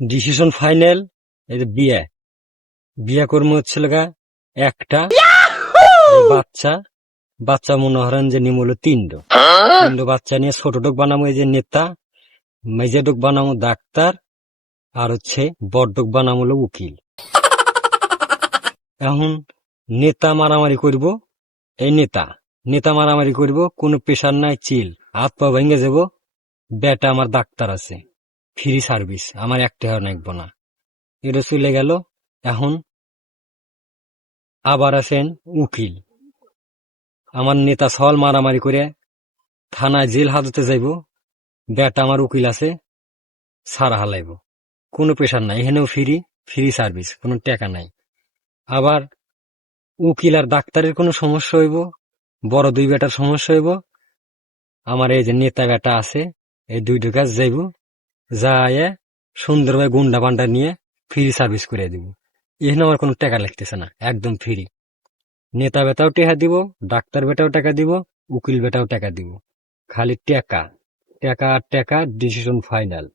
Decision final. এই যে বিয়ে বিয়ে কর্ম হচ্ছে লগা একটা এই বাচ্চা মনে হরেন যে নিম হলো তিনটো বাচ্চা নিয়ে ছোট ডোক বানাবো এই যে নেতা, মেজে ডোক বানাবো ডাক্তার, আর হচ্ছে বড় ডোক বানাবো হলো উকিল। এখন নেতা মারামারি করব, এই নেতা মারামারি করব, কোনো প্রেশার নাই, চিল, হাত পা ভেঙে যাব। বেটা আমার ডাক্তার আছে, ফ্রি সার্ভিস, আমার একটা নাকবো না। এটা চলে গেল। এখন আবার আছেন উকিল। আমার নেতা সল মারামারি করে থানায় জেল হাজতে যাইব, বেটা আমার উকিল আছে, সারা হালাইব, কোনো প্রেশার নাই, এখানেও ফ্রি সার্ভিস, কোনো টাকা নাই। আবার উকিল আর ডাক্তারের কোনো সমস্যা হইব, বড় দুই বেটার সমস্যা হইব, আমার এই যে নেতা বেটা আছে, এই দুইটার কাছে যাইব, যায় সুন্দরভাবে গুন্ডা পান্ডা নিয়ে ফ্রি সার্ভিস করে দিব। এখানে আমার কোনো টাকা লাগতেছে না, একদম ফ্রি। নেতা বেটাও টাকা দিব, ডাক্তার বেটাও টাকা দিব, উকিল বেটাও টাকা দিব, খালি টাকা টাকা আর টাকা। Decision final.